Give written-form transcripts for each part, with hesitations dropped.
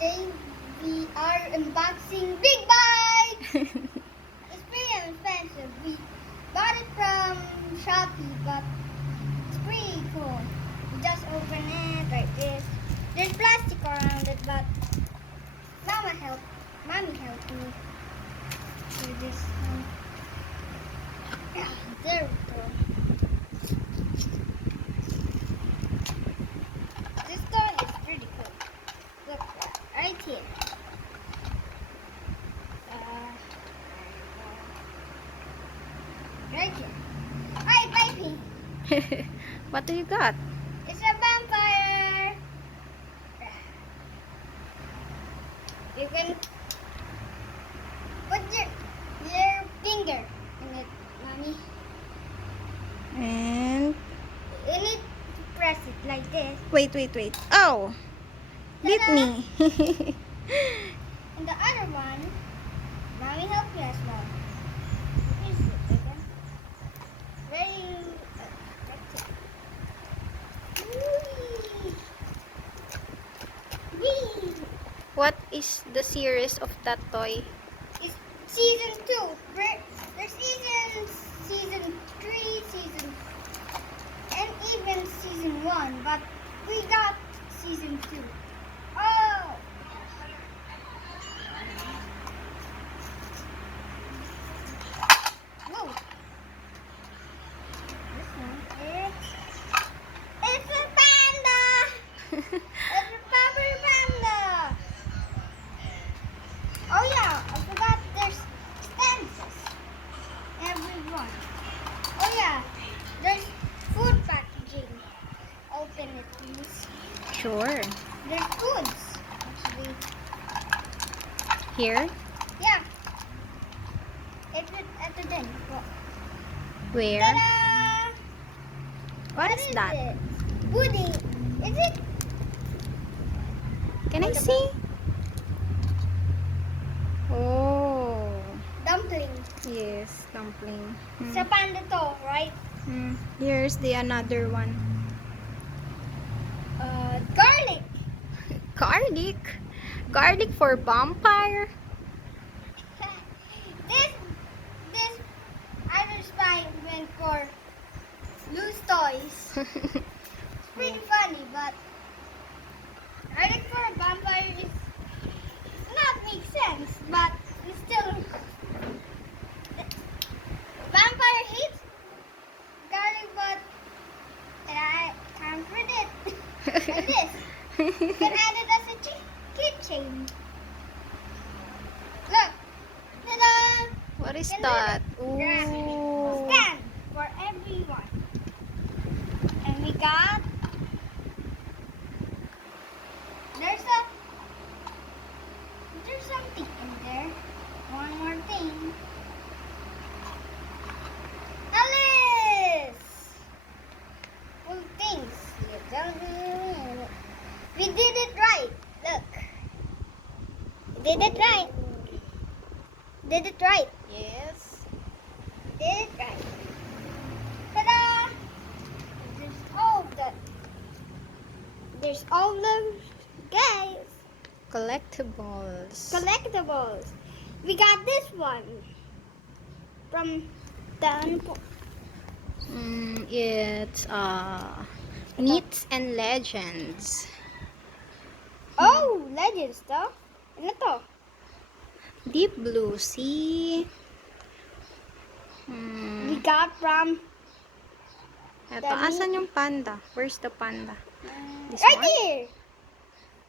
Today we are unboxing Big Bite. It's pretty expensive. We bought it from Shopee, but it's pretty cool. You just open it like this. There's plastic around it, but Mommy helped me do this one. Yeah, there we go. This toy is pretty cool. Look, right here. Right here. Hi, baby. What do you got? It's a vampire. You can put your finger in it, Mommy. And You need to press it like this. wait. Oh, beat Ta-da! me. And the other one, Mommy helped me as well. What is it again? Very Whee! What is the series of that toy? It's season 2. There's season 3, and even season 1, but we got season 2. Oh! Whoa! This one is... It's a panda! It's a pepper panda! Oh yeah, I forgot there's stanzas. Everyone. Oh yeah, there's food packaging. Open it, please. Sure. There's foods, actually. Here? Yeah. At the den. Where? Ta-da! What is that? it? Pudding. Is it? Can I What see? Oh, Dumpling. yes, dumpling. It's a panda to, right? Here's the another one. Garlic. Garlic. Garlic for vampire. This other spy went for loose toys. It's pretty funny, but garlic for a vampire is not make sense, but it's still vampire hates garlic, but I can't read it like this. You can add it as a keychain. Look, ta-da! What is Can that? do it. Ooh. Stand for everyone. And we got there's something in there. One more thing. Alice! Cool things. We did it right. Look. We did it right. Did it right. Yes. Did it right. Ta-da! There's all the guys. Collectibles. Collectibles. We got this one from the It's Myths and Legends. Oh, Legends to. Ano to? Deep Blue Sea. We got from Eto, asan yung panda? Where's the panda? This right one? here.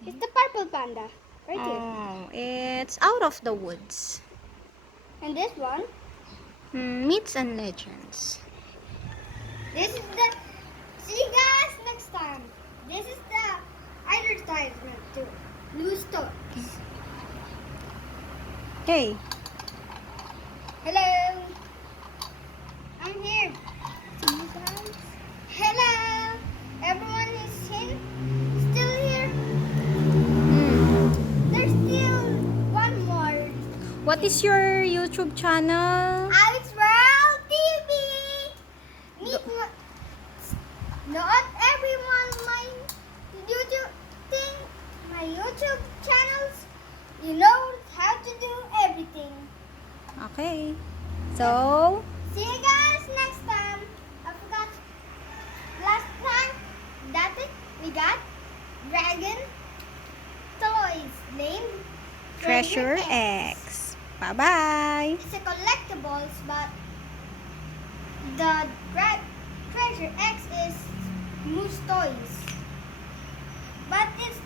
It's the purple panda. Right here. Oh, it's Out of the Woods. And this one. Myths and Legends. This is the. See you guys next time. This is the advertisement to loose toys. Hey, Hello. I'm here. See you guys. Hello. Everyone is still here. There's still one more. what is your YouTube channel? Alex World TV. Not everyone my YouTube channel You know how to do everything. Okay. So, See you guys next time. I forgot. Last time, that's it. We got dragon toys named Treasure X. Bye-bye. It's a collectibles, but the Treasure X is Moose Toys. But it's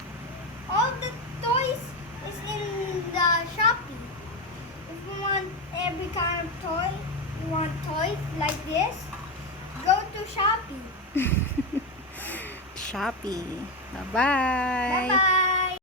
all the toys is in the Shopee. If you want every kind of toy, you want toys like this, go to Shopee. Shopee. Bye-bye. Bye bye.